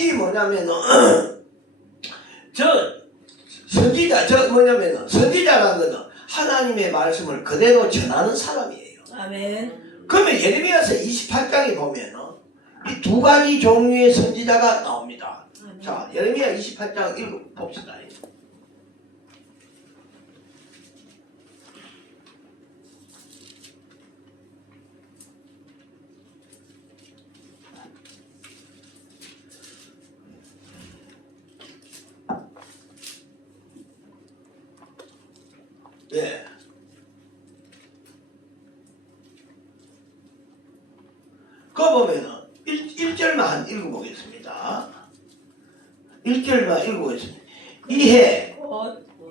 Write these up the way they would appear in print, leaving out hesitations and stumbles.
이 뭐냐면은 선지자 뭐냐면은 선지자라는 것은 하나님의 말씀을 그대로 전하는 사람이에요. 아멘. 그러면 예레미야서 28장에 보면은 이 두 가지 종류의 선지자가 나옵니다. 아멘. 자, 예레미야 28장 읽어봅시다. 예. 그거 보면은 1절만 읽어보겠습니다. 1절만 읽어보겠습니다. 이해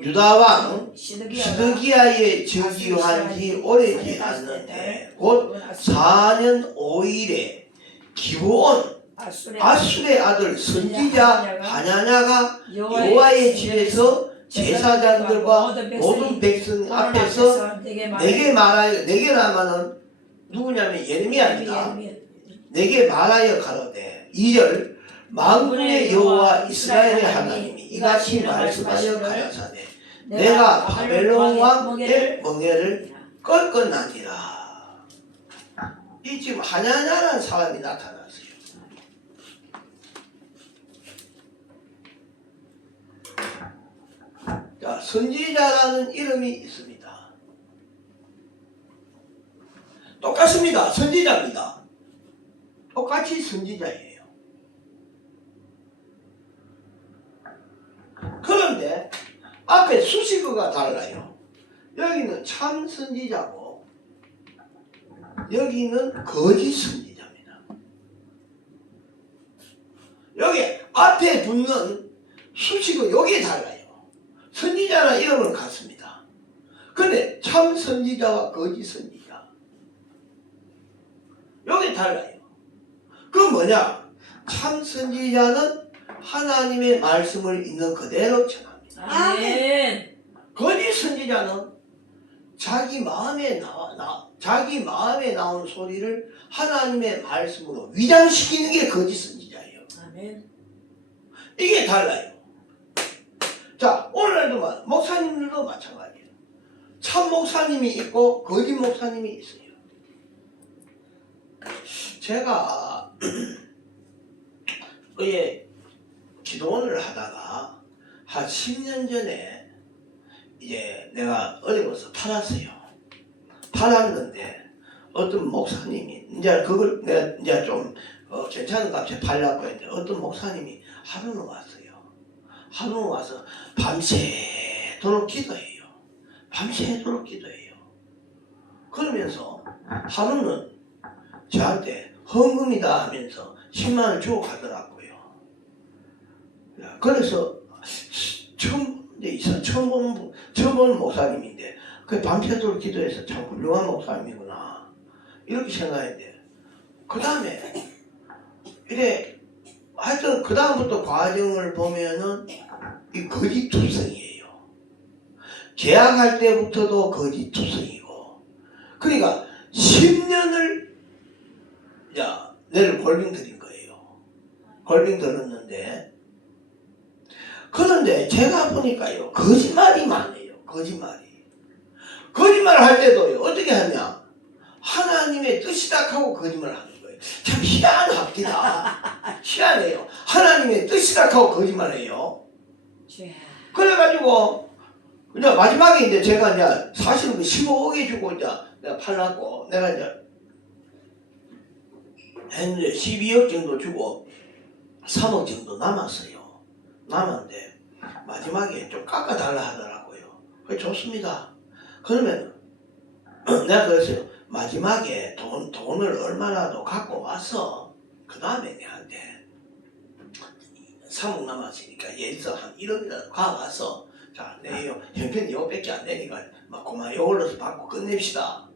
유다왕 시드기야의 즉위한 지 오래지 않는데 곧 4년 5일에 기브온 아술의 아들 선지자 하냐냐가 여호와의 집에서 제사장들과 모든 백성 앞에서 내게 말하여, 내게라마는 누구냐면 예레미야입니다. 내게 말하여 가로되 2절 만군의 여호와 이스라엘의 하나님이 이같이 말씀하여 가라사대 내가 바벨론 왕의 멍에를 꺾었나니라. 이 지금 하냐냐라는 사람이 나타났어요. 자, 선지자라는 이름이 있습니다. 똑같습니다. 선지자입니다. 똑같이 선지자예요. 그런데 앞에 수식어가 달라요. 여기는 참 선지자고 여기는 거짓 선지자입니다. 여기 앞에 붙는 수식어 여기에 달라요. 선지자라는 이름은 같습니다. 그런데 참 선지자와 거짓 선지자 여기 달라요. 그 뭐냐? 참 선지자는 하나님의 말씀을 있는 그대로 전합니다. 아멘. 거짓 선지자는 자기 마음에 나온 소리를 하나님의 말씀으로 위장시키는 게 거짓 선지자예요. 아멘. 이게 달라요. 자, 오늘날도 목사님들도 마찬가지예요. 참 목사님이 있고 거짓 목사님이 있어요. 제가 기도원을 하다가 한 10년 전에 이제 내가 어려워서 팔았어요. 팔았는데 어떤 목사님이 이제 그걸 내가 이제 좀 괜찮은 값에 팔려고 했는데 어떤 목사님이 하루는 왔어요. 하루는 와서 밤새도록 기도해요. 밤새도록 기도해요. 그러면서 하루는 저한테 헌금이다 하면서 10만 원을 주고 가더라고요. 그래서 처음 보는 목사님인데 그 밤새도록 기도해서 참 훌륭한 목사님이구나 이렇게 생각했는데 그 다음에 하여튼 그 다음부터 과정을 보면은 이 거짓 투성이에요. 계약할 때부터도 거짓 투성이고 그러니까 10년을 내를 골빙 들인 거예요. 골빙 들었는데 그런데 제가 보니까요 거짓말이 많아요. 거짓말을 할 때도요 어떻게 하냐 하나님의 뜻이다 하고 거짓말을 하는 거예요. 참 희한합니다. 희한해요. 하나님의 뜻이다 하고 거짓말해요. 그래가지고 이제 마지막에 이제 제가 이제 사실은 15억에 주고 이제 내가 팔라고 내가 이제 했는데 12억 정도 주고 3억 정도 남았어요. 남았는데 마지막에 좀 깎아달라 하더라고요. 그래 좋습니다. 그러면 내가 그랬어요. 마지막에 돈을 얼마라도 갖고 와서 그 다음에 내한테 3억 남았으니까 예에서 한 1억이라도 가와서 자, 내 형편이 요밖에 안 되니까 막 그만 요걸로서 받고 끝냅시다.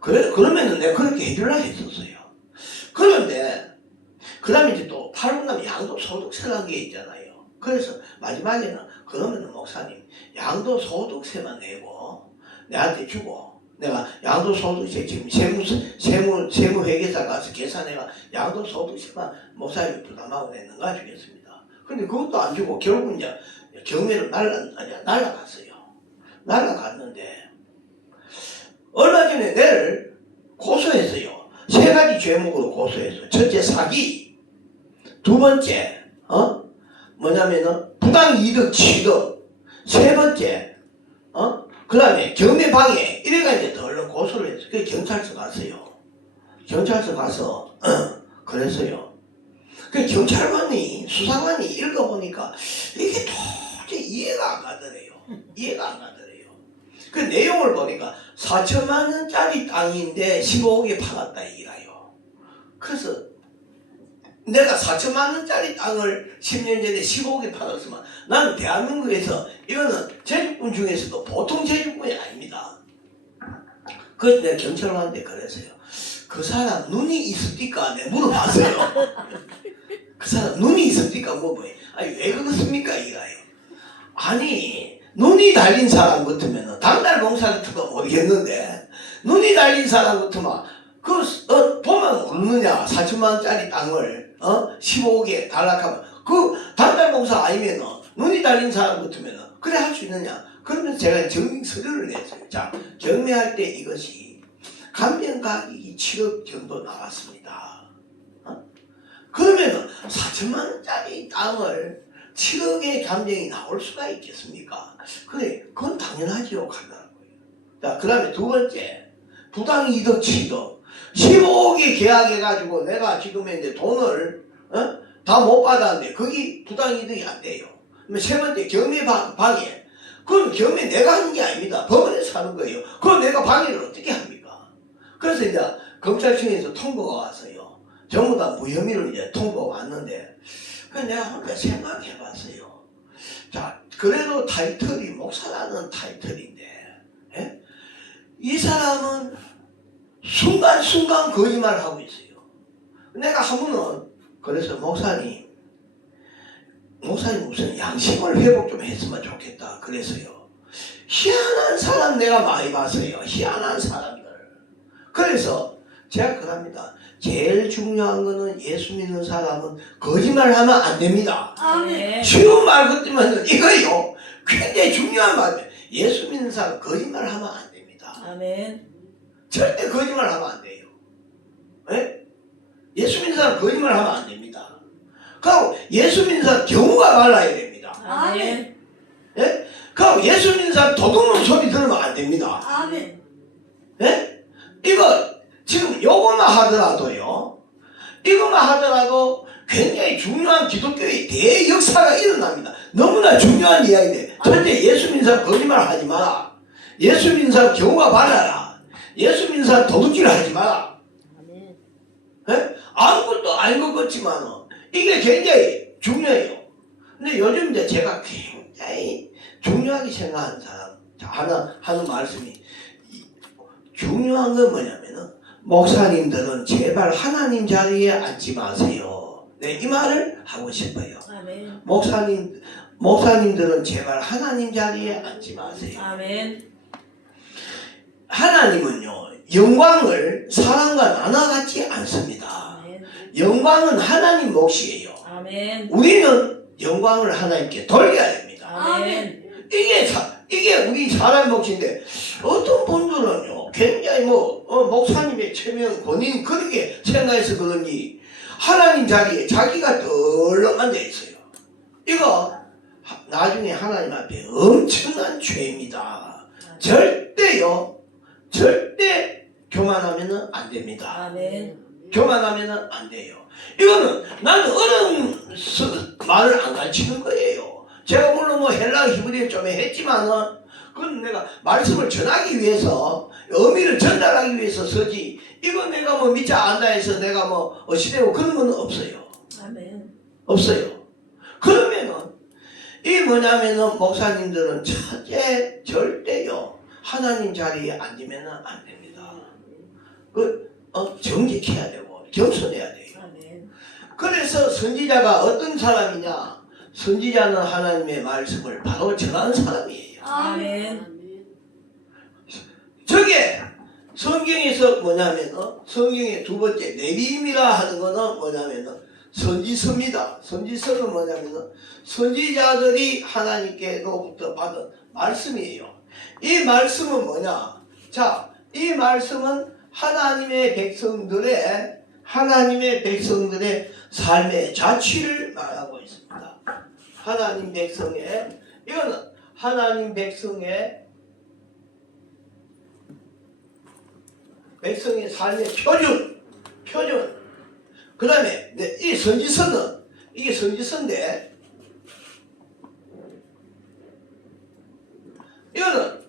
그러면은 내가 그렇게 해주려 했었어요. 그런데 그 다음에 이제 또 팔고 나면 양도소득세라는 게 있잖아요. 그래서 마지막에는 그러면은 목사님 양도소득세만 내고 내한테 주고 내가 양도소득세 지금 세무회계사 가서 계산해가 양도소득세만 목사님이 부담하고 내는가 주겠습니다. 근데 그것도 안 주고 결국 이제 경매로 날라갔어요. 날라갔는데 얼마 전에 내를 고소했어요. 3가지 죄목으로 고소했어요. 첫째 사기, 두 번째 뭐냐면은 부당이득 취득, 세 번째 그 다음에 경매방해 이래가 이제 더 얼른 고소를 했어요. 그래서 경찰서 갔어요. 경찰서 가서 그랬어요. 그 경찰관이 수사관이 읽어보니까 이게 도저히 이해가 안 가더래요. 이해가 안 가더래요. 그 내용을 보니까 4천만 원짜리 땅인데 15억에 팔았다 이라요. 그래서 내가 4천만 원짜리 땅을 10년 전에 15억에 팔았으면 나는 대한민국에서 이거는 제주꾼 중에서도 보통 제주꾼이 아닙니다. 그래서 내가 경찰관한테 그랬어요. 그 사람 눈이 있습니까? 내가 물어봤어요. 그 사람 눈이 있습니까? 뭐뭐해. 아니 왜 그렇습니까? 이라요. 아니 눈이 달린 사람 같으면 당달봉사 같은 거 모르겠는데 눈이 달린 사람 같으면 보면 모르느냐 4천만 원짜리 땅을 15억에 달락하면 그 당달봉사 아니면 눈이 달린 사람 같으면 그래 할 수 있느냐. 그러면 제가 증빙 서류를 냈어요. 자 경매할 때 이것이 감정 가격이 7억 정도 나왔습니다. 그러면 4천만 원짜리 땅을 7억의 감정이 나올 수가 있겠습니까? 그래, 그건 당연하지요. 하더라고요. 자, 그 다음에 두 번째, 부당이득 취득. 15억에 계약해가지고 내가 지금 이제 돈을 다 못 받았는데 그게 부당이득이 안 돼요. 세 번째, 경매방해. 그건 경매 내가 하는 게 아닙니다. 법원에서 하는 거예요. 그럼 내가 방해를 어떻게 합니까? 그래서 이제 검찰청에서 통보가 왔어요. 전부 다 무혐의로 이제 통보가 왔는데 그래서 내가 혼자 생각해봤어요. 자, 그래도 타이틀이 목사라는 타이틀인데, 이 사람은 순간순간 거짓말을 하고 있어요. 내가 한 번은 그래서 목사님 무슨 양심을 회복 좀 했으면 좋겠다. 그래서요. 희한한 사람 내가 많이 봤어요. 희한한 사람들. 그래서 제가 그럽니다. 제일 중요한 거는 예수 믿는 사람은 거짓말하면 안 됩니다. 아멘. 쉬운 말 같지만 이거요. 굉장히 중요한 말이에요. 예수 믿는 사람 거짓말하면 안 됩니다. 아멘. 절대 거짓말하면 안 돼요. 예? 예수 믿는 사람 거짓말하면 안 됩니다. 그리고 예수 믿는 사람 경우가 말라야 됩니다. 아멘. 예? 그리고 예수 믿는 사람 도둑놈 소리 들으면 안 됩니다. 아멘. 예? 이거 지금 요거만 하더라도요. 이거만 하더라도 굉장히 중요한 기독교의 대역사가 일어납니다. 너무나 중요한 이야기인데 절대 예수 믿는 사람 거짓말 하지 마라. 예수 믿는 사람 경우가 많아라. 예수 믿는 사람 도둑질 하지 마라. 아멘. 예? 아무것도 아닌 것 같지만 이게 굉장히 중요해요. 근데 요즘 이제 제가 굉장히 중요하게 생각하는 사람 하나 하는 말씀이 중요한 건 뭐냐면은 목사님들은 제발 하나님 자리에 앉지 마세요. 네, 이 말을 하고 싶어요. 아멘. 목사님들은 제발 하나님 자리에 앉지 마세요. 아멘. 하나님은요 영광을 사람과 나눠 갖지 않습니다. 아멘. 영광은 하나님 몫이에요. 아멘. 우리는 영광을 하나님께 돌려야 됩니다. 아멘. 이게 우리 사람 몫인데 어떤 분들은요 굉장히 목사님의 체면 권위는 그렇게 생각해서 그런지 하나님 자리에 자기가 덜렁 앉아 있어요. 이거 나중에 하나님 앞에 엄청난 죄입니다. 절대 교만하면은 안 됩니다. 아멘. 교만하면은 안 돼요. 이거는 나는 어려운 말을 안 가르치는 거예요. 제가 물론 헬라 히브리어 좀 했지만은 그건 내가 말씀을 전하기 위해서 의미를 전달하기 위해서 서지 이거 내가 믿지 않다 해서 내가 어시되고 그런 건 없어요. 아멘. 없어요. 그러면은 이 뭐냐면은 목사님들은 절대요 하나님 자리에 앉으면 안 됩니다. 정직해야 되고 겸손해야 돼요. 아멘. 그래서 선지자가 어떤 사람이냐? 선지자는 하나님의 말씀을 바로 전하는 사람이에요. 아멘. 저게 성경에서 뭐냐면 성경의 두 번째 내림이라 하는 거는 뭐냐면 선지서입니다. 선지서는 뭐냐면 선지자들이 하나님께로부터 받은 말씀이에요. 이 말씀은 뭐냐? 자, 이 말씀은 하나님의 백성들의 삶의 자취를 말하고 있습니다. 하나님 백성의 이거는 하나님 백성의 삶의 표준. 그 다음에 이 선지서는 이게 선지서인데 이거는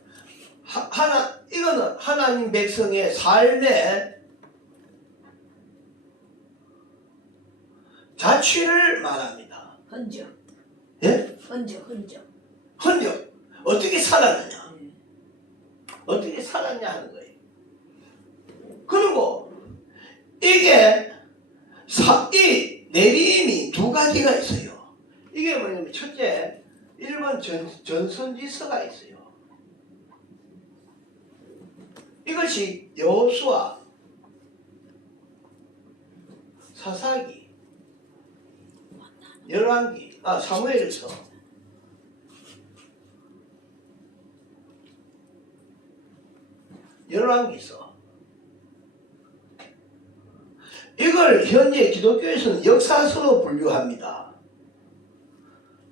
하나님 백성의 삶의 자취를 말합니다. 흔적. 예? 흔적. 흔적. 어떻게 살았느냐? 네. 어떻게 살았냐 하는 거예요. 그리고 이게 이 내림이 두 가지가 있어요. 이게 뭐냐면 첫째, 1번 전선지서가 있어요. 이것이 여호수아, 사사기, 열왕기, 사무엘서, 열왕기서. 이걸 현재 기독교에서는 역사서로 분류합니다.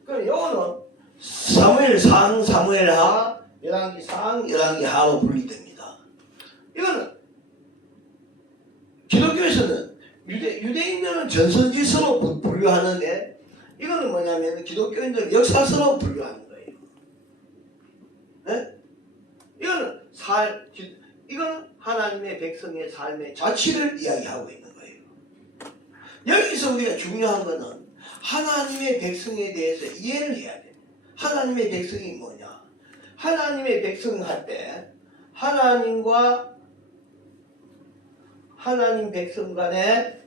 그럼 요거는 사무엘상, 사무엘하, 열왕기상, 열왕기하로 분리됩니다. 이거는 기독교에서는 유대인들은 전선지서로 분류하는데 이거는 뭐냐면 기독교인들은 역사서로 분류하는 거예요. 네? 이거는 하나님의 백성의 삶의 자취를 이야기하고 있는 거예요. 여기서 우리가 중요한 거는 하나님의 백성에 대해서 이해를 해야 돼요. 하나님의 백성이 뭐냐? 하나님의 백성 할 때 하나님과 하나님 백성 간에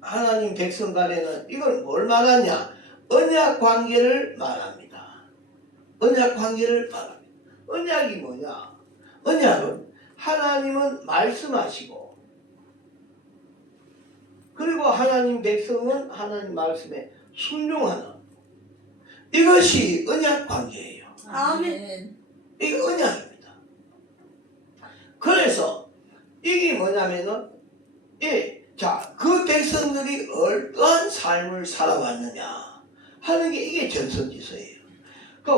하나님 백성 간에는 이걸 뭘 말하냐? 언약 관계를 말합니다. 언약 관계를 말합니다. 언약이 뭐냐? 언약은 하나님은 말씀하시고 그리고 하나님 백성은 하나님 말씀에 순종하는 이것이 언약 관계예요. 아멘. 이게 언약입니다. 그래서 이게 뭐냐면은 그 백성들이 어떠한 삶을 살아왔느냐 하는 게 이게 전선지서예요. 그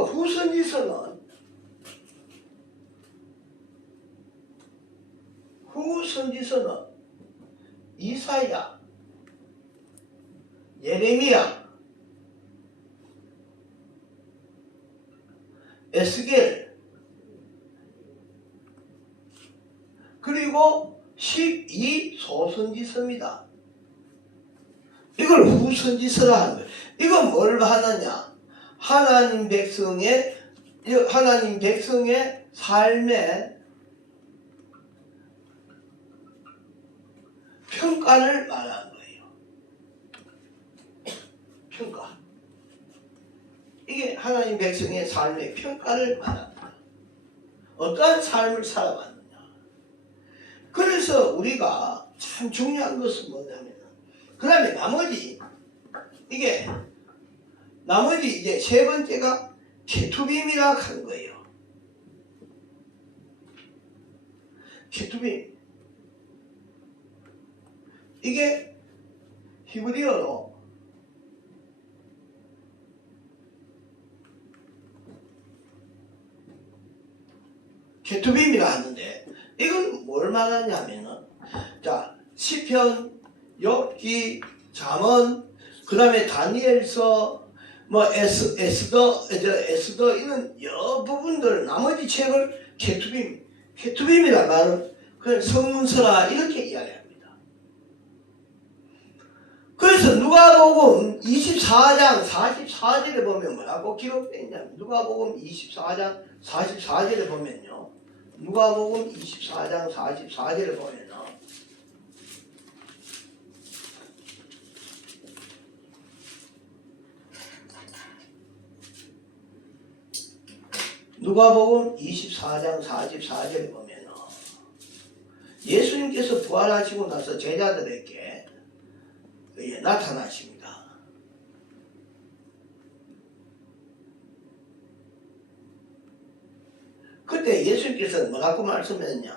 후선지서는 이사야, 예레미야, 에스겔 그리고 12소선지서입니다. 이걸 후선지서라 하는 거예요. 이건 뭘 하느냐? 하나님 백성의 삶의 평가를 말하는 거예요. 평가. 이게 하나님 백성의 삶의 평가를 말합니다. 어떠한 삶을 살아왔느냐. 그래서 우리가 참 중요한 것은 뭐냐면 그 다음에 나머지 이제 세 번째가 케투빔이라 하는 거예요. 케투빔. 이게 히브리어로 케투빔이라 하는데 이건 뭘 말하냐면은 자 시편, 욥기, 잠언, 그 다음에 다니엘서, 뭐 에스더 이런 여러 부분들 나머지 책을 케투빔이란 말은 그냥 성문서라 이렇게 이야기합니다. 그래서 누가복음 24장 44절에 보면 뭐라고 기록되어 있냐면 누가복음 24장 44절에 보면요. 누가복음 24장 44절에 보면요. 누가복음 24장 44절에 보면은 예수님께서 부활하시고 나서 제자들에게 나타나십니다. 그때 예수님께서 뭐라고 말씀했냐?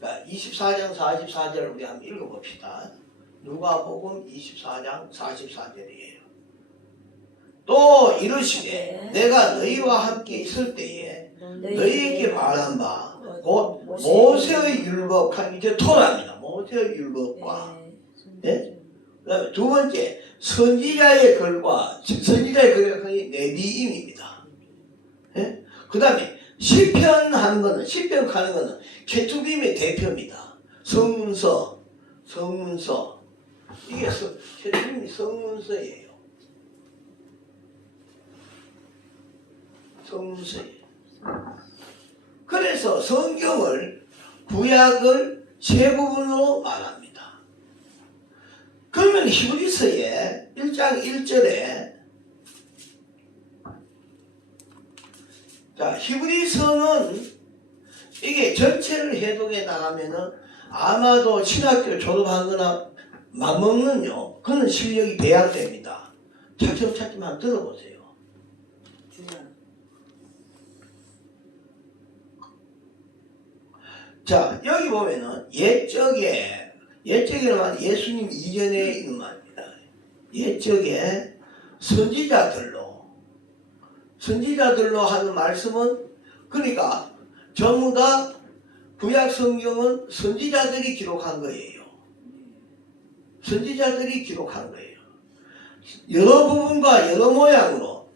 24장 44절을 우리 한번 읽어봅시다. 누가복음 24장 44절이에요. 또 이르시되 내가 너희와 함께 있을 때에 너희에게 말한 바 곧 모세의 율법한 이제 토라입니다. 모세의 율법과 네? 그다음에 두 번째 선지자의 글과 선지자의 글과 네비임입니다. 네? 그다음에 시편 하는 거는 시편 가는 거는 케투빔의 대표입니다. 성문서 이게 케투빔이 성문서예요. 성문서예요. 그래서 성경을 구약을 세 부분으로 말합니다. 그러면 히브리서의 1장 1절에 자, 히브리서는 이게 전체를 해독해 나가면은 아마도 신학교 졸업한 거나 맞먹는요. 그런 실력이 배양됩니다. 차츰차츰 한번 들어보세요. 자, 여기 보면은 옛적에는 말 예수님 이전에 있는 말입니다. 옛적에 선지자들로 하는 말씀은 그러니까 전부 다 구약 성경은 선지자들이 기록한 거예요. 선지자들이 기록한 거예요. 여러 부분과 여러 모양으로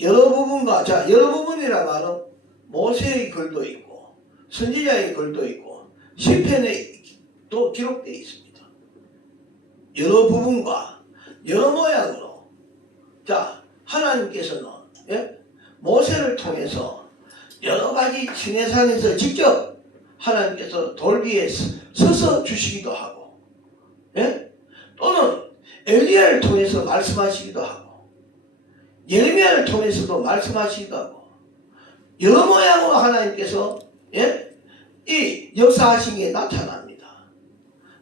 여러 부분이라 말은 모세의 글도 있고 선지자의 글도 있고 시편에도 기록되어 있습니다. 여러 부분과 여러 모양으로 자 하나님께서는 모세를 통해서 여러 가지 시내산에서 직접 하나님께서 돌 위에 서서 주시기도 하고 또는 엘리야를 통해서 말씀하시기도 하고 예레미야를 통해서도 말씀하시기도 하고 여러 모양으로 하나님께서 이 역사하신 게 나타납니다.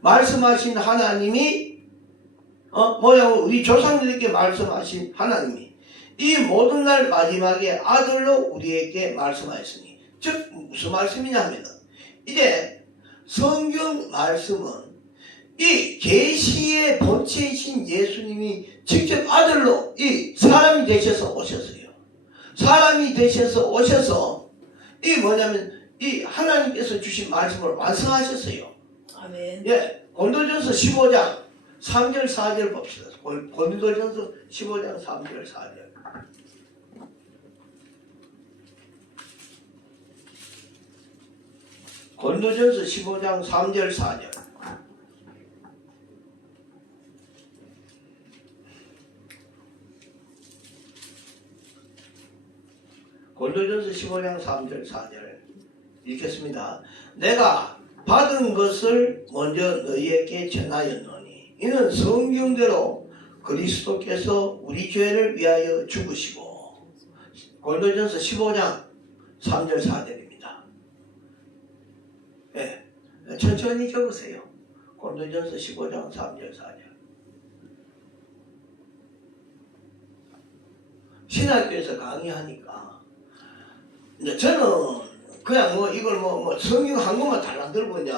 말씀하신 하나님이 모양으로 우리 조상들에게 말씀하신 하나님이 이 모든 날 마지막에 아들로 우리에게 말씀하였으니 즉 무슨 말씀이냐면은 이제 성경 말씀은 이 계시의 본체이신 예수님이 직접 아들로 이 사람이 되셔서 오셨어요. 사람이 되셔서 오셔서 이 뭐냐면 이 하나님께서 주신 말씀을 완성하셨어요. 아멘. 고린도전서 15장 3절 4절 봅시다. 고린도전서 15장 3절 4절. 고린도전서 15장 3절 4절. 고린도전서 15장 3절 4절 읽겠습니다. 내가 받은 것을 먼저 너희에게 전하였노니 이는 성경대로 그리스도께서 우리 죄를 위하여 죽으시고 고린도전서 15장 3절 4절입니다. 천천히 적으세요. 고린도전서 15장 3절 4절. 신학교에서 강의하니까 저는 그냥 이걸 성경 한 권만 달랑 들고 이제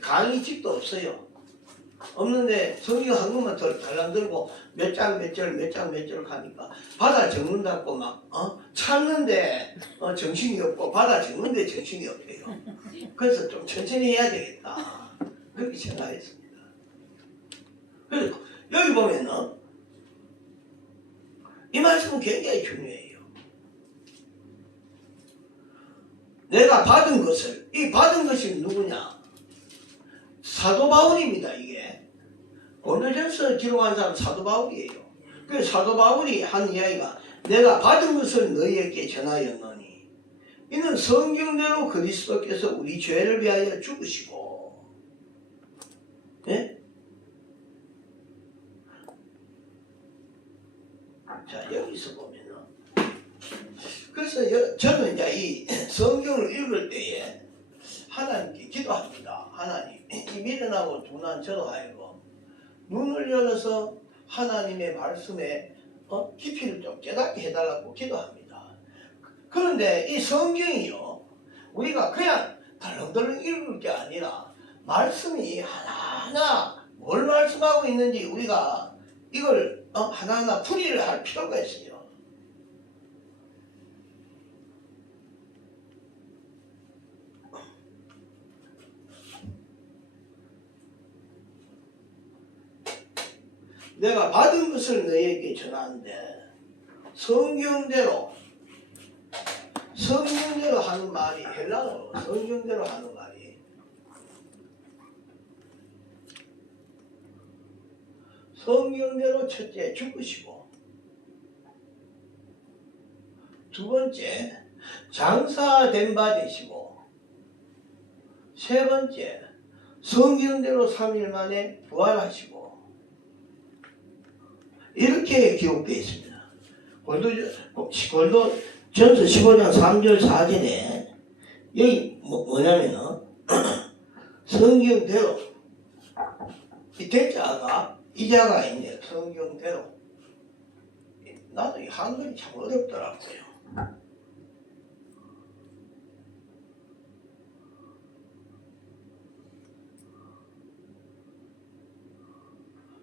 강의집도 없어요. 없는데 성경 한 권만 달랑 들고 몇 장 몇 절 가니까 받아 적는다고 찾는데 정신이 없고 받아 적는데 정신이 없대요. 그래서 좀 천천히 해야 되겠다 그렇게 생각했습니다. 그래서 여기 보면은 이 말씀은 굉장히 중요해요. 내가 받은 것을 이 받은 것이 누구냐? 사도 바울입니다. 이게 고린도전서 기록한 사람 사도 바울이에요. 그 사도 바울이 한 이야기가 내가 받은 것을 너희에게 전하였노니 이는 성경대로 그리스도께서 우리 죄를 위하여 죽으시고 자 여기서 보면은 그래서 저는 이제 이 성경을 읽을 때에 하나님께 기도합니다. 하나님, 이 미련하고 둔한 저로 하여금 눈을 열어서 하나님의 말씀에 깊이를 좀 깨닫게 해달라고 기도합니다. 그런데 이 성경이요, 우리가 그냥 덜렁덜렁 읽을 게 아니라 말씀이 하나하나 뭘 말씀하고 있는지 우리가 이걸 하나하나 풀이를 할 필요가 있어요. 내가 받은 것을 너희에게 전하는데 성경대로 하는 말이 헬라어로 성경대로 하는 말이 성경대로 첫째 죽으시고 두 번째 장사된 바 되시고 세 번째 성경대로 3일 만에 부활하시고 이렇게 기록되어 있습니다. 골도 전서 15장 3절 4절에 여기 뭐냐면은 성경대로 이 대자가 이자가 있네요. 성경대로. 나도 이 한글이 참 어렵더라고요.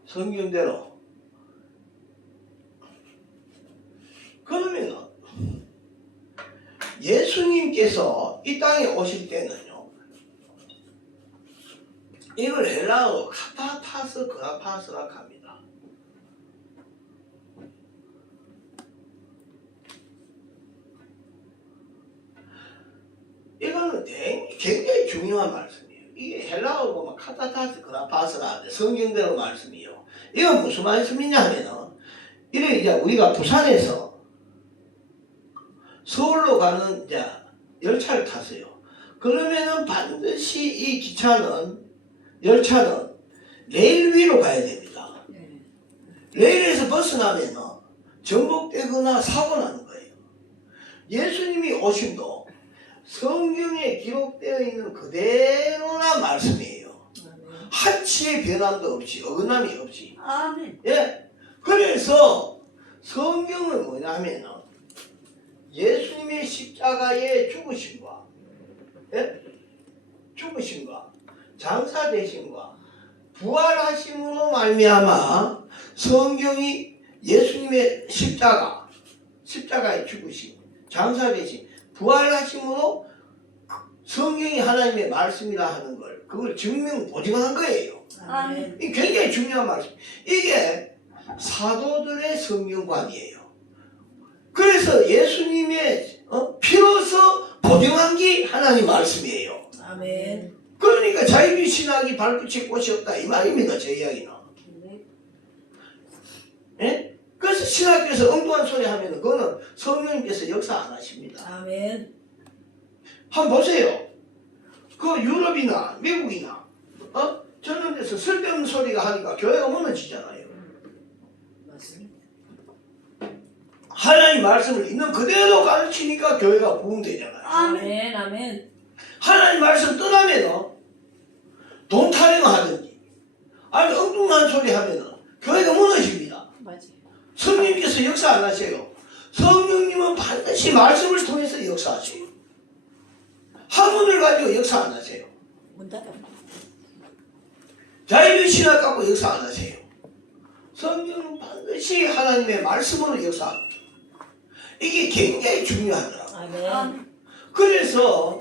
성경대로. 그러면 예수님께서 이 땅에 오실 때는요, 이걸 헬라어로 카타타스 그라파스라고 합니다. 이거는 굉장히 중요한 말씀이에요. 이게 헬라어로 보면 카타타스 그라파스라 하는데 성경대로 말씀이에요. 이건 무슨 말씀이냐 하면은, 이래 이제 우리가 부산에서 서울로 가는 이제 열차를 탔어요. 그러면은 반드시 이 열차는 레일 위로 가야 됩니다. 레일에서 벗어나면은 전복되거나 사고 나는 거예요. 예수님이 오심도 성경에 기록되어 있는 그대로나 말씀이에요. 한치의 변함도 없이 어긋남이 없이. 아멘. 예. 그래서 성경은 뭐냐면은 예수님의 십자가의 죽으심과 장사되심과 부활하심으로 말미암아 성경이 예수님의 십자가의 죽으심, 장사되심, 부활하심으로 성경이 하나님의 말씀이라 하는 걸 그걸 보증한 거예요. 아멘. 이게 굉장히 중요한 말씀. 이게 사도들의 성경관이에요. 그래서 예수님의 피로서 보증한 게 하나님 말씀이에요. 아멘. 그러니까 자유주의 신학이 발붙일 곳이 없다 이 말입니다. 제 이야기는. 예? 그래서 신학교에서 엉뚱한 소리 하면 그거는 성령님께서 역사 안 하십니다. 아멘. 한번 보세요. 그 유럽이나 미국이나 저런 데서 쓸데없는 소리가 하니까 교회가 무너지잖아요. 맞습니다. 하나님 말씀을 있는 그대로 가르치니까 교회가 부흥되잖아요. 아멘. 아멘. 하나님 말씀 떠나면 돈 타령하든지 아니 엉뚱한 소리 하면 교회가 무너집니다. 맞아요. 성령님께서 역사 안 하세요. 성령님은 반드시 말씀을 통해서 역사하세요. 학문을 가지고 역사 안 하세요. 문 닫아. 자유주의 신학 갖고 역사 안 하세요. 성령은 반드시 하나님의 말씀으로 역사합니다. 이게 굉장히 중요하더라고요. 아멘. 그래서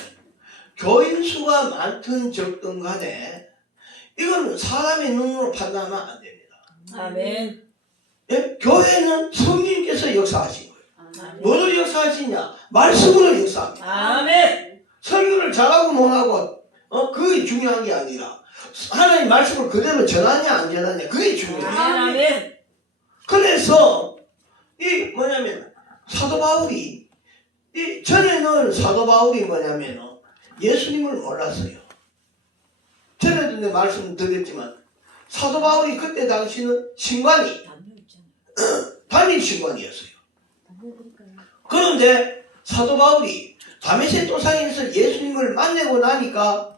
교인 수가 많든 적든 간에 이거는 사람의 눈으로 판단하면 안 됩니다. 아멘. 예? 교회는 성령님께서 역사하신 거예요. 아멘. 뭐로 역사하시냐? 말씀으로 역사합니다. 아멘. 설교를 잘하고 못하고 그게 중요한 게 아니라 하나님 말씀을 그대로 전하냐 안 전하냐 그게 중요해요. 아멘. 그래서 이 뭐냐면 사도 바울이 전에는 사도 바울이 뭐냐면 예수님을 몰랐어요. 전에도 내 말씀 드렸지만 사도 바울이 그때 당시는 신관이 단일 신관이었어요. 그런데 사도 바울이 다메섹 도상에서 예수님을 만나고 나니까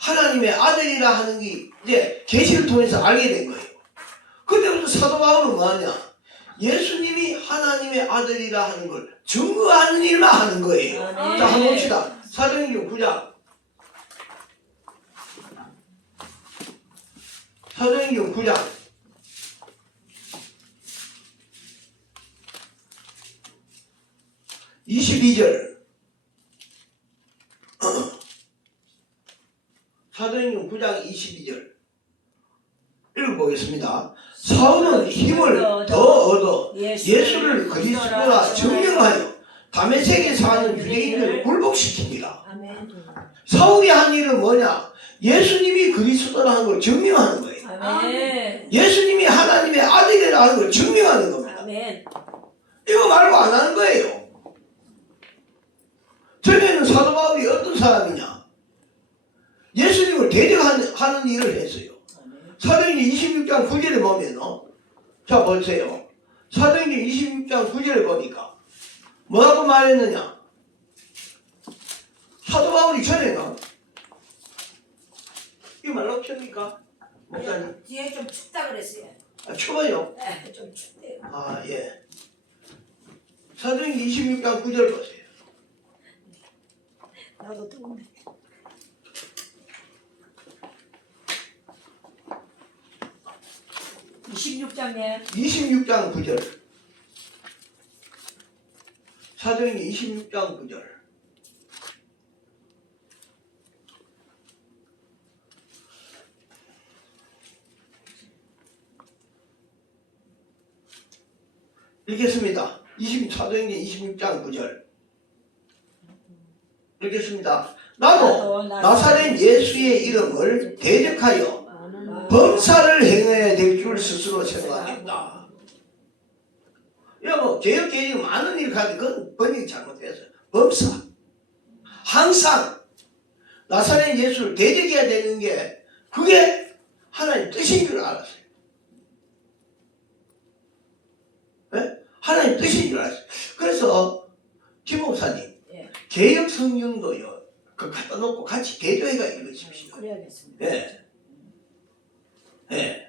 하나님의 아들이라 하는 게 이제 계시를 통해서 알게 된 거예요. 그때부터 사도 바울은 뭐하냐? 예수님이 하나님의 아들이라 하는 걸 증거하는 일만 하는 거예요. 아멘. 자, 한번 봅시다. 사도행전 9장. 사도행전 9장. 22절. 사도행전 9장 22절. 읽어보겠습니다. 사울은 힘을 더 얻어 예수를 그리스도라 증명하여 다메섹에 사는 유대인을 굴복시킵니다. 아멘. 사울이 한 일은 뭐냐? 예수님이 그리스도라는 걸 증명하는 거예요. 아멘. 예수님이 하나님의 아들이라는 걸 증명하는 겁니다. 아멘. 이거 말고 안 하는 거예요. 전에는 사도 바울이 어떤 사람이냐? 예수님을 대적하는 일을 했어요. 사도행전 26장 9절에 보면 자 보세요. 사도행전 26장 9절에 보니까 뭐라고 말했느냐? 사도 바울이 전에는 이 말로 춥니까? 목사님? 뒤에 좀 춥다 그랬어요. 추워요? 네, 좀 춥대요. 아 예. 사도행전 26장 9절 보세요. 나도 더운데. 26장에 26장 9절. 사도행전 26장 9절. 읽겠습니다. 사도행전 26장 9절. 읽겠습니다. 나도 나사렛 예수의 이름을 대적하여 범사를 행해야 될 줄 스스로 생각했다. 여러분, 개혁개혁이 많은 일을 하는데 그건 번역이 잘못됐어요. 범사. 항상 나사렛 예수를 대적해야 되는 게 그게 하나님 뜻인 줄 알았어요. 네? 하나님 뜻인 줄 알았어요. 그래서 김 목사님, 예. 개혁 성경도요, 그 갖다 놓고 같이 대조해가 읽으십시오. 그래야겠습니다. 예. 예.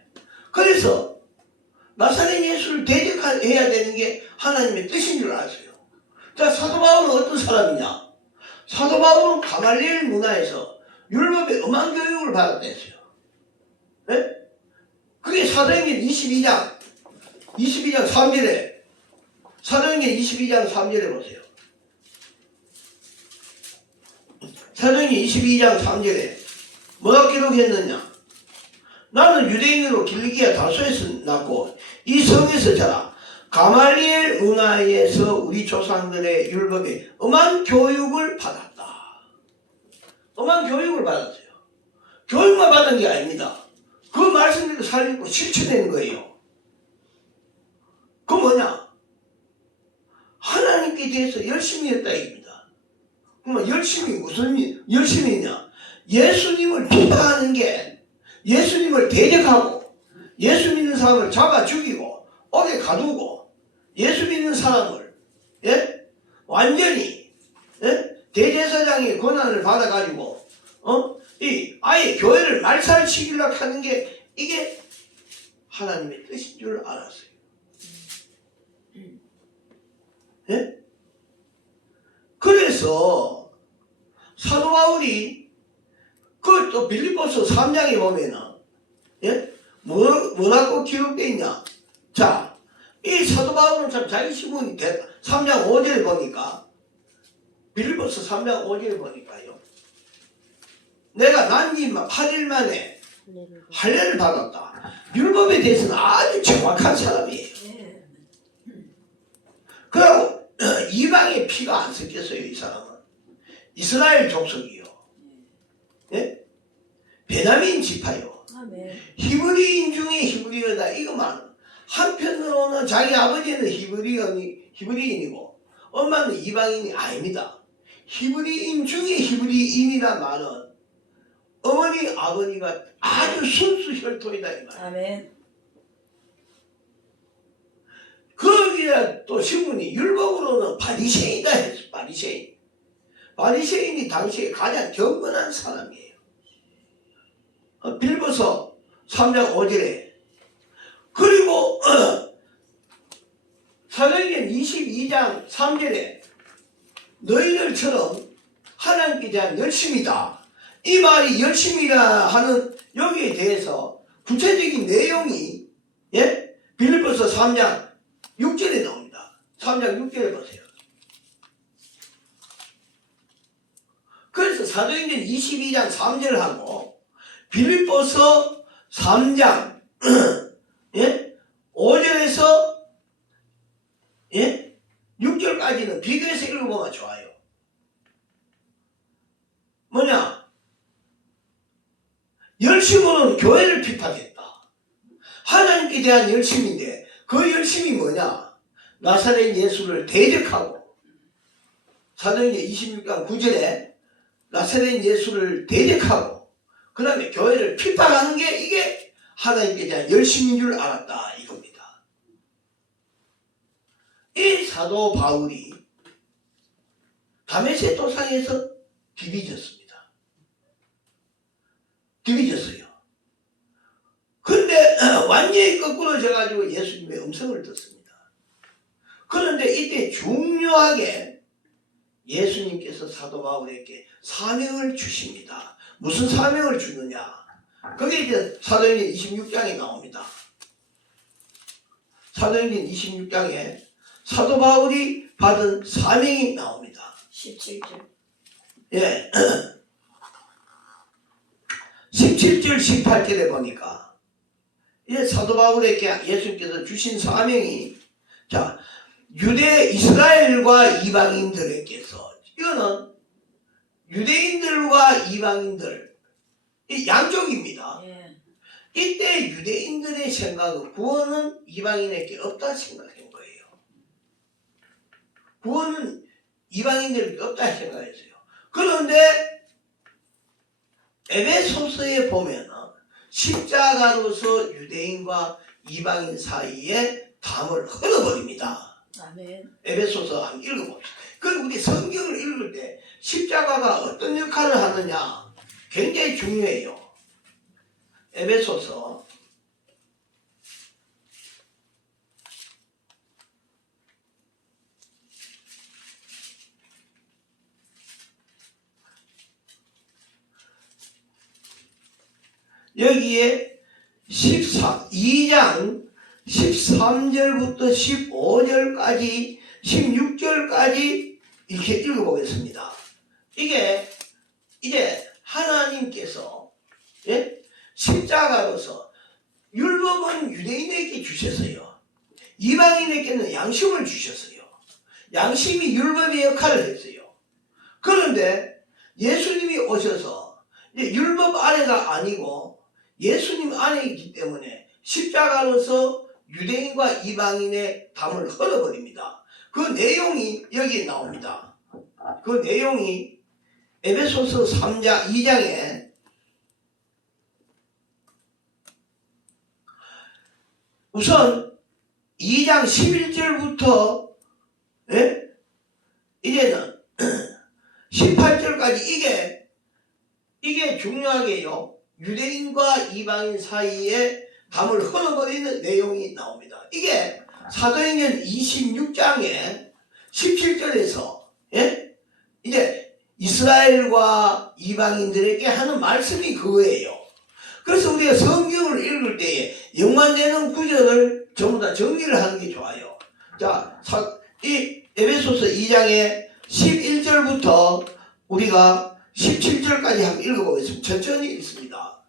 그래서 나사렛 예수를 대적해야 되는 게 하나님의 뜻인 줄 아세요. 자, 사도 바울은 어떤 사람이냐? 사도 바울은 가말리엘 문화에서 율법의 음악 교육을 받았댔어요. 예? 그게 사도행전 22장 3절에 사도행전 22장 3절에 보세요. 사도행전 22장 3절에 뭐라고 기록했느냐? 나는 유대인으로 길리기아 다소에서 낳고 이 성에서 자라 가말리엘 문화에서 우리 조상들의 율법의 엄한 교육을 받았다. 엄한 교육을 받았어요. 교육만 받은 게 아닙니다. 그 말씀대로 살리고 실천하는 거예요. 그 뭐냐? 하나님께 대해서 열심히 했다 이겁니다. 그러면 열심히 무슨 열심히냐? 예수님을 비판하는 게 예수님을 대적하고 예수 믿는 사람을 잡아 죽이고 옥에 가두고 예수 믿는 사람을 완전히 대제사장의 권한을 받아가지고 이 아예 교회를 말살시키려고 하는 게 이게 하나님의 뜻인 줄 알았어요. 그래서 사도 바울이 그 또 빌립보서 3장에 보면은 뭐라고 기록되어 있냐? 자, 이 사도 바울은 참 자기 신분이 3장 5절에 보니까 빌립보서 3장 5절에 보니까요. 내가 난지 8일 만에 할례를 받았다. 율법에 대해서는 아주 정확한 사람이에요. 그리고 이방의 피가 안 섞였어요. 이 사람은 이스라엘 족속이요. 베냐민 지파요. 히브리인 중에 히브리어다. 이거만 한편으로는 자기 아버지는 히브리인이고 엄마는 이방인이 아닙니다. 히브리인 중에 히브리인이란 말은 어머니 아버지가 아주 순수 혈통이다 이 말이에요. 아멘. 거기에 또 신문이 율법으로는 바리새인이다 했어. 바리새인. 바리새인이 당시에 가장 경건한 사람이에요. 빌보서 3장 5절에 그리고 사도행전 22장 3절에 너희들처럼 하나님께 대한 열심이다. 이 말이 열심이라 하는 여기에 대해서 구체적인 내용이 빌립보서 3장 6절에 나옵니다. 3장 6절에 보세요. 그래서 사도행전 22장 3절하고 빌립보서 3장 5절에서 6절까지는 비교해서 읽어보면 좋아요. 뭐냐? 열심으로는 교회를 핍박했다. 하나님께 대한 열심인데 그 열심이 뭐냐? 나사렛 예수를 대적하고 사도행전 26장 9절에 나사렛 예수를 대적하고 그 다음에 교회를 핍박하는 게 이게 하나님께 대한 열심인 줄 알았다 이겁니다. 이 사도 바울이 다메섹 도상에서 디비졌습니다. 디비졌어요. 근데 완전히 거꾸로 져가지고 예수님의 음성을 듣습니다. 그런데 이때 중요하게 예수님께서 사도 바울에게 사명을 주십니다. 무슨 사명을 주느냐? 그게 이제 사도행전 26장에 나옵니다. 사도행전 26장에 사도 바울이 받은 사명이 나옵니다. 17절. 예. 17절 18절에 보니까 이제 사도 바울에게 예수님께서 주신 사명이 자 유대 이스라엘과 이방인들에게서 이거는 유대인들과 이방인들 이 양쪽입니다. 예. 이때 유대인들의 생각은 구원은 이방인에게 없다 생각한 거예요. 구원은 이방인들에게 없다 생각했어요. 그런데 에베소서에 보면 십자가로서 유대인과 이방인 사이에 담을 흘러버립니다. 아멘. 에베소서 한번 읽어봅시다. 그리고 우리 성경을 읽을 때 십자가가 어떤 역할을 하느냐 굉장히 중요해요. 에베소서 여기에 2장 13절부터 15절까지 16절까지 이렇게 읽어보겠습니다. 이게 이제 하나님께서 십자가로서 율법은 유대인에게 주셨어요. 이방인에게는 양심을 주셨어요. 양심이 율법의 역할을 했어요. 그런데 예수님이 오셔서 이제 율법 아래가 아니고 예수님 안에 있기 때문에 십자가로서 유대인과 이방인의 담을 흘러버립니다. 그 내용이 여기 나옵니다. 그 내용이 에베소서 3장 2장에 우선 2장 11절부터 이제는 18절까지 이게 중요하게요. 유대인과 이방인 사이에 담을 흘러버리는 내용이 나옵니다. 이게 사도행전 26장에 17절에서 이제 이스라엘과 이방인들에게 하는 말씀이 그거예요. 그래서 우리가 성경을 읽을 때에 연관되는 구절을 전부 다 정리를 하는 게 좋아요. 자, 이 에베소서 2장의 11절부터 우리가 17절까지 한번 읽어보겠습니다. 천천히 읽습니다.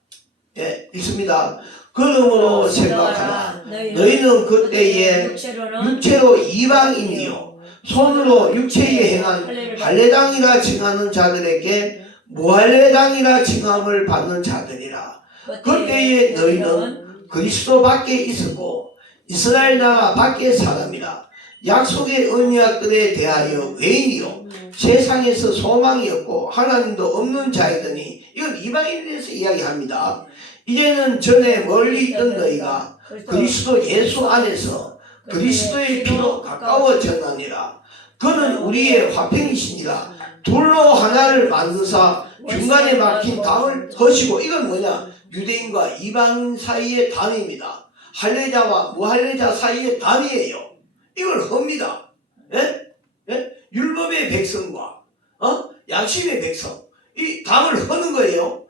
예, 읽습니다. 그러므로 생각하라. 너희는 그때에 육체로 이방인이요 손으로 육체에 행한 할례당이라 칭하는 자들에게 무할례당이라 칭함을 받는 자들이라. 그때에 너희는 그리스도 밖에 있었고 이스라엘 나라 밖의 사람이라. 약속의 언약들에 대하여 외인이요 세상에서 소망이 없고 하나님도 없는 자이더니 이건 이방인에 대해서 이야기합니다. 이제는 전에 멀리 있던 너희가 그리스도 예수 안에서 그리스도의 피로 가까워졌나니라. 그는 우리의 화평이시니라. 둘로 하나를 만드사 중간에 막힌 담을 허시고. 이건 뭐냐? 유대인과 이방인 사이의 담입니다. 할례자와 무할례자 사이의 담이에요. 이걸 헙니다. 예? 예? 율법의 백성과 양심의 백성, 이 담을 허는 거예요.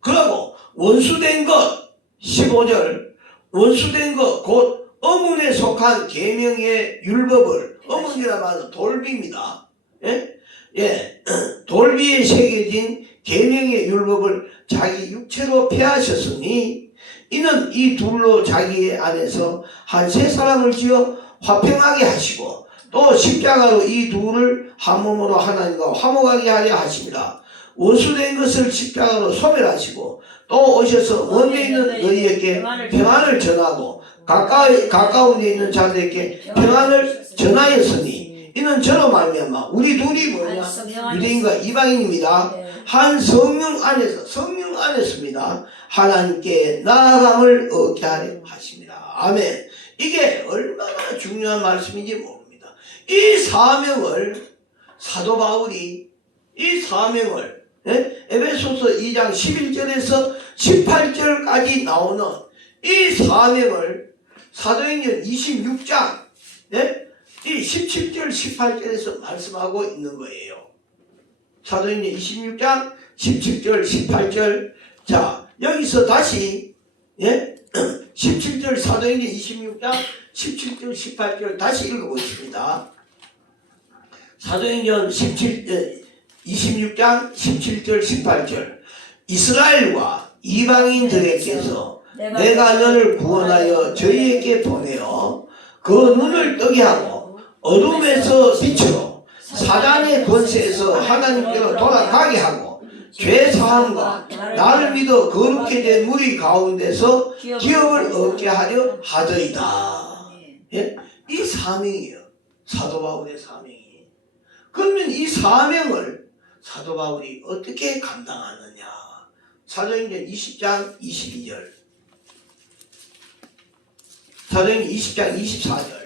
그러고 원수된 것 15절, 원수된 것 곧 어문에 속한 계명의 율법을, 어문이라 말은 돌비입니다. 예? 예. 돌비에 새겨진 계명의 율법을 자기 육체로 폐하셨으니 이는 이 둘로 자기 안에서 한 세 사람을 지어 화평하게 하시고 또 십자가로 이 둘을 한 몸으로 하나님과 화목하게 하려 하십니다. 원수된 것을 십자가로 소멸하시고 또 오셔서 먼데 있는 너희에게 평안을 전하고 가까운 데 있는 자들에게 평안을 전하였으니 이는 저로 말미암아 우리 둘이 뭐냐? 유대인과 이방인입니다. 한 성령 안에서입니다. 하나님께 나아감을 얻게 하려 하십니다. 아멘. 이게 얼마나 중요한 말씀인지 모릅니다. 이 사명을 사도 바울이 에베소서 2장 11절에서 18절까지 나오는 이 사명을 사도행전 26장 이 17절 18절에서 말씀하고 있는 거예요. 사도행전 26장 17절 18절. 자, 여기서 다시 17절 사도행전 26장 17절 18절 다시 읽어보겠습니다. 사도행전 26장 17절 18절. 이스라엘과 이방인들에게서 내가 너를 구원하여 저희에게 보내어 그 눈을 뜨게 하고 어둠에서 빛으로 사단의 권세에서 하나님께로 돌아가게 하고 죄사함과 나를 믿어 거룩해 된 무리 가운데서 기업을 얻게 하려 하더이다. 예? 이 사명이에요. 사도 바울의 사명이. 그러면 이 사명을 사도 바울이 어떻게 감당하느냐? 사도행전 20장 22절, 사도행전 20장 24절.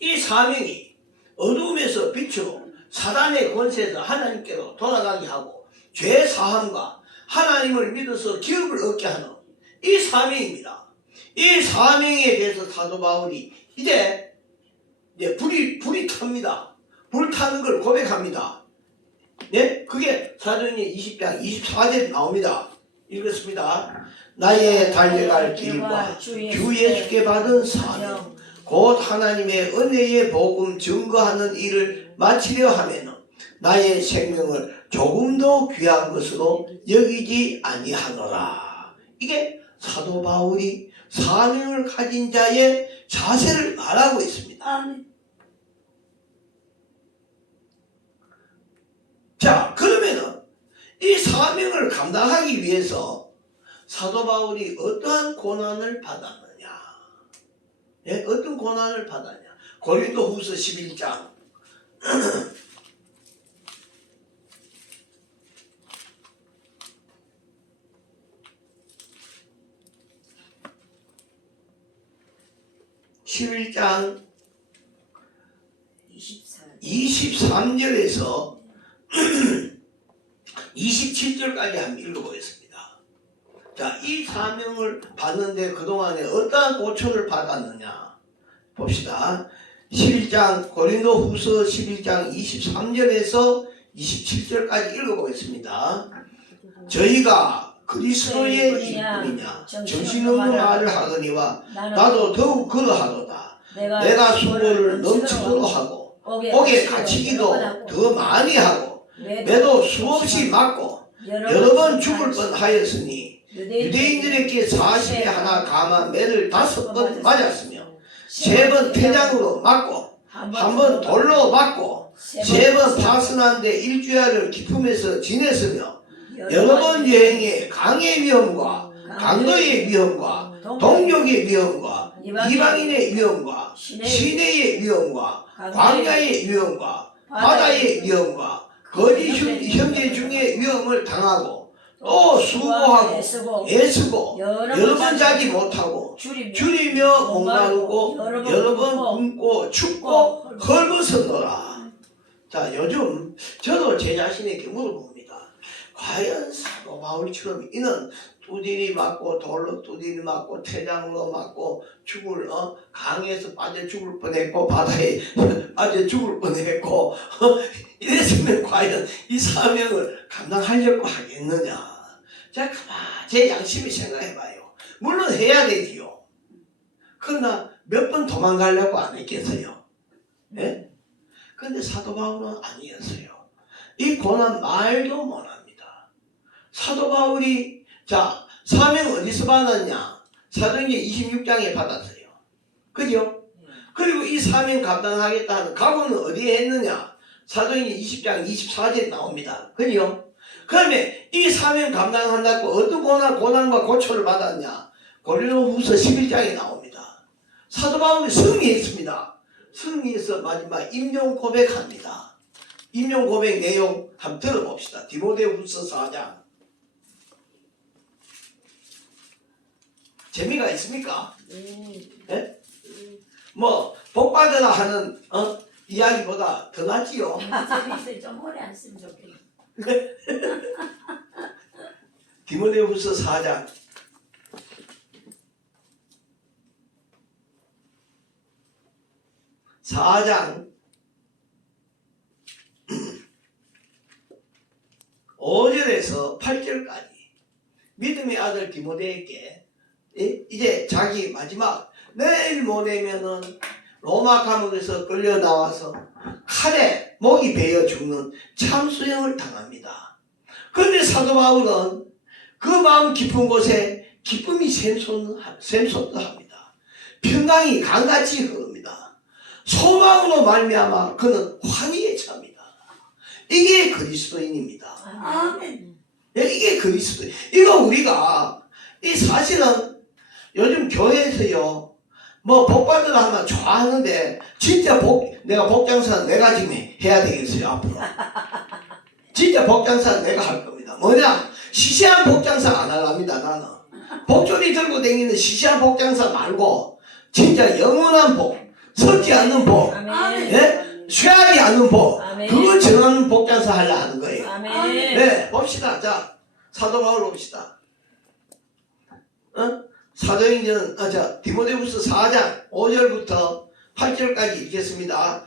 이 사명이 어둠에서 빛으로 사단의 권세에서 하나님께로 돌아가게 하고 죄 사함과 하나님을 믿어서 기업을 얻게 하는 이 사명입니다. 이 사명에 대해서 사도 바울이 이제 불이 탑니다. 불타는 걸 고백합니다. 네? 그게 사도행전 20장 24절에 나옵니다. 읽었습니다. 나의 달려갈 길과 주 예수께 받은 사명 곧 하나님의 은혜의 복음 증거하는 일을 마치려 하면은 나의 생명을 조금 더 귀한 것으로 여기지 아니하노라. 이게 사도 바울이 사명을 가진 자의 자세를 말하고 있습니다. 자, 그러면은 이 사명을 감당하기 위해서 사도 바울이 어떠한 고난을 받았느냐? 예? 어떤 고난을 받았냐? 고린도후서 11장 11장 23절에서 27절까지 한번 읽어보겠습니다. 자, 이 사명을 받는데 그동안에 어떠한 고초를 받았느냐 봅시다. 11장 고린도후서 11장 23절에서 27절까지 읽어보겠습니다. 저희가 그리스도의 일꾼이냐 정신없는 말을 하거니와 나도 더욱 그러하도다. 내가 수고를 넘치도록 하고 옥에 갇히기도 더 많이 하고 매도 수없이 맞고 여러 번 죽을 뻔하였으니 유대인들에게 40에 하나 감한 매를 5번 맞았으며 3번 태장으로 맞고 1번 돌로 맞고 3번 파선한데 일주일을 기품에서 지냈으며 여러 번 여행에 강의 위험과 강도의 위험과 동족의 위험과 이방인의 위험과 시내의 위험과 광야의 위험과 바다의 위험과 거짓 형제 중에 위험을 당하고 또 수고하고 애쓰고 애쓰고 여러 여러 번 번 자기 못하고 줄이며 줄이며 목마르고 여러 번 굶고 굶고 춥고 헐벗었노라. 자, 요즘 저도 제 자신에게 물어봅니다. 과연 사도 바울처럼 이는 두드리 맞고 돌로 두드리 맞고 태장으로 맞고 죽을 강에서 빠져 죽을 뻔했고 바다에 빠져 죽을 뻔했고 이랬으면 과연 이 사명을 감당하려고 하겠느냐. 자, 가만 제 양심이 생각해봐요. 물론 해야 되지요. 그러나 몇 번 도망가려고 안 했겠어요. 예? 근데 사도 바울은 아니었어요. 이 고난 말도 못합니다. 사도 바울이 자, 사명 어디서 받았냐? 사도행전 26장에 받았어요. 그죠? 그리고 이 사명 감당하겠다는 각오는 어디에 했느냐? 사도행전 20장 24절에 나옵니다. 그죠? 그러면 이 사명 감당한다고 어떤 고난과 고초를 받았냐? 고린도후서 11장에 나옵니다. 사도 바울이 승리했습니다. 승리해서 마지막 임종 고백합니다. 임종 고백 내용 한번 들어봅시다. 디모데후서 4장. 재미가 있습니까? 예? 뭐 복받으라 하는 이야기보다 더 낫지요. 재밌어요. 좀 오래 안 쓰면 좋겠네. 디모데후서 4장 4장 5절에서 8절까지 믿음의 아들 디모데에게 이제 자기 마지막 내일 모레면은 로마 감옥에서 끌려 나와서 칼에 목이 베어 죽는 참수형을 당합니다. 그런데 사도 바울은 그 마음 깊은 곳에 기쁨이 샘솟합니다. 평강이 강같이 흐릅니다. 소망으로 말미암아 그는 환희에 처합니다. 이게 그리스도인입니다. 아멘. 이게 그리스도인. 이거 우리가 이 사실은 요즘 교회에서요 뭐 복받으라 하면 좋아하는데 진짜 내가 복장사는 내가 지금 해야 되겠어요 앞으로. 진짜 복장사는 내가 할 겁니다. 뭐냐? 시시한 복장사 안 하랍니다. 나는 복조리 들고 다니는 시시한 복장사 말고 진짜 영원한 복, 썩지 않는 복, 아멘. 예? 쇠하지 않는 복, 아멘. 그걸 정하는 복장사 하려 하는 거예요. 아멘. 네, 봅시다. 자, 사도 바울 봅시다. 사도행전, 디모데후서 4장 5절부터 8절까지 읽겠습니다.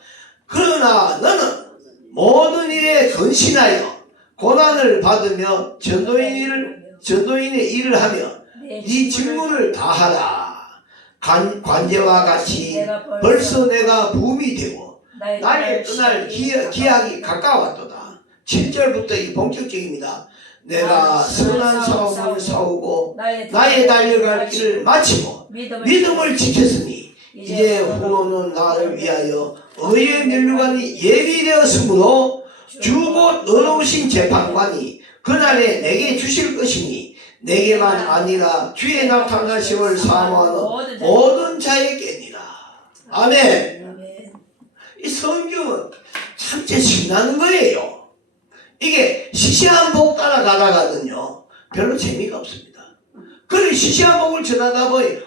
그러나 너는 모든 일에 근신하여 고난을 받으며 전도인의 일을 하며 네 직무를 다하라. 관제와 같이 벌써 내가 부음이 되고 나의 떠날 기약이 가까웠도다. 7절부터 이 본격적입니다. 내가 선한 싸움을 싸우고 나의 달려갈 길을 마치고 믿음을 지켰으니 이제 후로는 나를 위하여 의의 면류관이 예비되었으므로 주곧 의로우신 재판관이 그날에 내게 주실 것이니 내게만 아니라 주의 나타나심을 사모하는 모든 자에게니라. 아멘. 이 성경은 참제 신나는 거예요. 이게 시시한 복 따라가다가는요 별로 재미가 없습니다. 그래 시시한 복을 전하다 보니